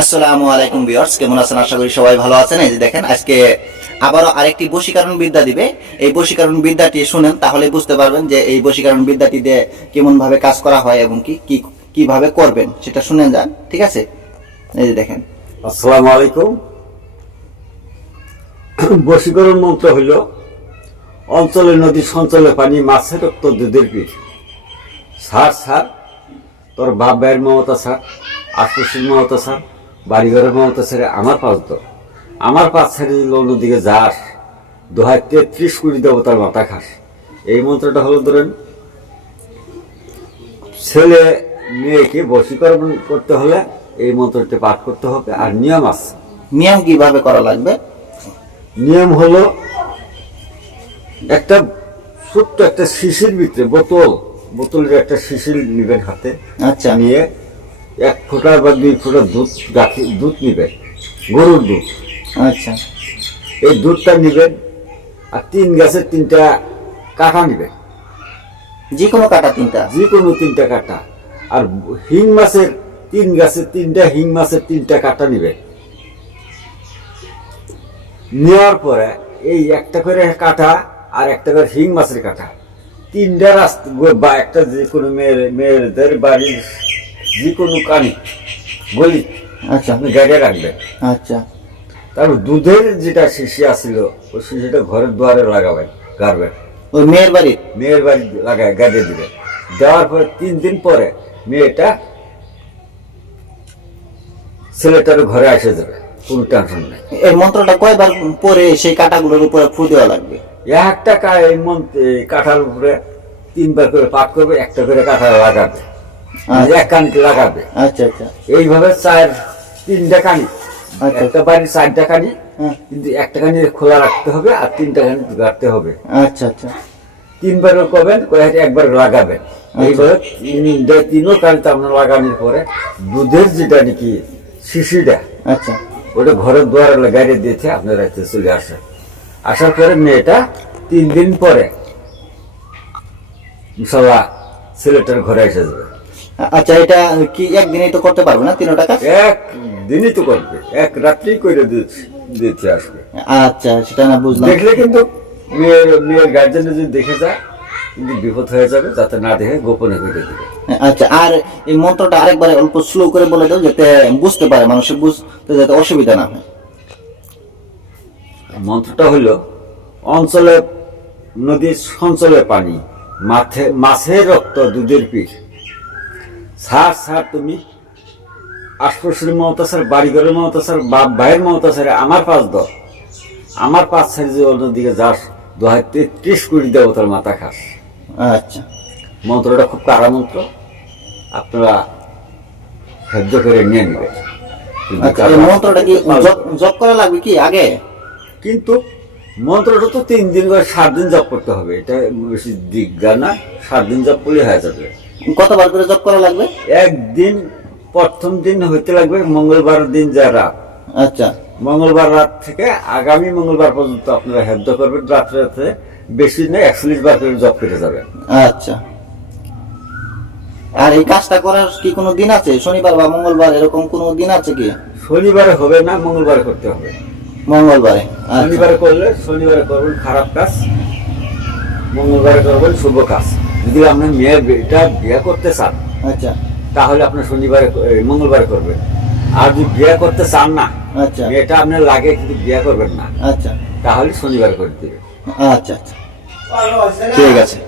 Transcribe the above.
আসসালামু আলাইকুম ভিউয়ার্স, কেমন আছেন? আশা করি সবাই ভালো আছেন। এই যে দেখেন, আজকে আবারও আরেকটি বশীকরণ বিদ্যা দিবে। এই বশীকরণ বিদ্যাটি শুনেন, তাহলে বুঝতে পারবেন যে এই বশীকরণ বিদ্যাটি দিয়ে কেমন ভাবে কাজ করা হয় এবং কি কি, কীভাবে করবেন, সেটা শুনেন যান, ঠিক আছে? এই যে দেখেন। আসসালামু আলাইকুম। বশীকরণ মন্ত্র হইল, অঞ্চলে নদী সঞ্চলে পানি মাছের রক্ত, দুধের পিঠ। সার সার তোর বাপ ভাইয়ের মমতা সার আশপাশের মমতা সার বাড়িঘরের মমতা ছেড়ে আমার পাশ তো আমার পাশ ছেড়ে দিল অন্যদিকে যাস দোহাই তেত্রিশ কোটি দেবতার মাথা খাস। এই মন্ত্রটা হলো ধরেন ছেলে মেয়েকে বশীকরণ করতে হলে এই মন্ত্রটি পাঠ করতে হবে আর নিয়ম আছে। নিয়ম কীভাবে করা লাগবে? নিয়ম হলো একটা ছোট্ট একটা শিশির ভিতরে বোতল বোতলের একটা শিশির নিবেন হাতে আচ্ছা। নিয়ে এক ফোঁটা বা দুই ফোঁটা দুধ গাখি দুধ নিবেন গরুর দুধ। আচ্ছা। এই দুধটা নিবেন আর তিন গাছের তিনটা কাঁটা নিবেন যে কোনো কাটা তিনটা। যে কোনো তিনটা কাটা। আর হিং মাছের তিন গাছের তিনটা হিং মাছের তিনটা কাটা নিবে। নেওয়ার পরে এই একটা করে কাটা আর একটা করে হিং মাছের কাটা। তিনটা রাস্তা বা একটা যে কোনো মেয়ের মেয়েদের বাড়ির যে কোনো কানি বলি আচ্ছা। আপনি গাড়ি রাখবেন। আচ্ছা। তারপর দুধের যেটা শিশি আসছিল ওই শিশিটা ঘরের দুয়ারে লাগাবেন গাড়বেন। ওই মেয়ের বাড়ির মেয়ের বাড়ি লাগায় গাড়িয়ে দেওয়ার পরে তিন দিন পরে মেয়েটা ছেলেটার ঘরে এসে যাবে কোনো টেনশন নেই। এই মন্ত্রটা কয়বার পরে সেই কাটাগুলোর উপরে ফু দেওয়া লাগবে? একটা এই মন- এই কাঁঠার উপরে তিনবার করে পাক করবে একটা করে কাঁঠা লাগাবে। এক কানিতে লাগাবে। আচ্ছা আচ্ছা। এইভাবে চার তিনটা কানি। আচ্ছা। একটা বাড়ির চারটা কানি হ্যাঁ। কিন্তু একটা কানি খোলা রাখতে হবে আর তিনটা কানি গাড়তে হবে। আচ্ছা আচ্ছা। তিনবার করবেন একবার লাগাবেন। এইভাবে তিন- দে- তিনও কানিতে আপনার লাগানোর পরে দুধের যেটা নাকি শিশিটা আচ্ছা। ওটা ঘরের দুয়ারে গাড়িয়ে দিয়েছে আপনার রাখতে চলে আসে। আসার পরে মেয়েটা তিন দিন পরে ইনশাল্লাহ ছেলেটার ঘরে এসে যাবে। আচ্ছা এটা কি একদিনেই তো করতে পারব না তিনো টাকা এক দিনই তো করবে এক রাত্রি করে দিতে আসবে। আচ্ছা সেটা না বুঝলাম। দেখলে কিন্তু মেয়ের মেয়ের গার্জেনে যদি দেখে যায় কিন্তু বিপদ হয়ে যাবে যাতে না দেখে গোপনে করে দেবে। আচ্ছা আর এই মন্ত্রটা আরেকবার অল্প স্লো করে বলে দাও যাতে বুঝতে পারে মানুষের বুঝতে যাতে অসুবিধা না হয়। মন্ত্রটা হলো অঞ্চলে নদীর সঞ্চলে পানি মাথে মাছের রক্ত দুধের পিঠ। সার সার তুমি আশপাশের মমতা স্যার বাড়িঘরের মমতা স্যার বাপ ভাইয়ের মমতা স্যার আমার পাঁচ দ আমার পাঁচ সারি যে অন্যদিকে যাস দু হাজার তেত্রিশ কোটি দেবতার মাথা খাস। আচ্ছা। মন্ত্রটা খুব কারা মন্ত্র। আপনারা সাহায্য করে নিয়ে নেবেন আচ্ছা মন্ত্রটা কি জপ- জপ করা লাগবে কি আগে? কিন্তু মন্ত্রটা তো তিন দিন করে সাত দিন জপ করতে হবে। এটা বেশি দিগ্গা না সাত দিন জপ করলে হয়ে যাবে। কতবার করে জপ করা লাগবে? একদিন প্রথম দিন হইতে লাগবে মঙ্গলবার দিন যা রাত আচ্ছা। মঙ্গলবার রাত থেকে আগামী মঙ্গলবার পর্যন্ত আপনারা হেদ্য করবেন রাত্রে রাত্রে বেশি নেই একচল্লিশ বার করে জপ কেটে যাবে আচ্ছা। আর এই কাজটা করার কি কোনো দিন আছে? শনিবার বা মঙ্গলবার এরকম কোনো দিন আছে কি? শনিবারে হবে না মঙ্গলবারে করতে হবে। মঙ্গলবারে আচ্ছা। শনিবারে করলে শনিবারে করবেন খারাপ কাজ মঙ্গলবারে করবেন শুভ কাজ। যদি আপনার মেয়ের এটা বিয়ে করতে চান আচ্ছা। তাহলে আপনার শনিবারে মঙ্গলবার করবে। করবেন আর যদি বিয়ে করতে চান না আচ্ছা। এটা আপনার লাগে কিন্তু বিয়ে করবেন না। আচ্ছা। তাহলে শনিবার করে দেবে। আচ্ছা আচ্ছা। ঠিক আছে।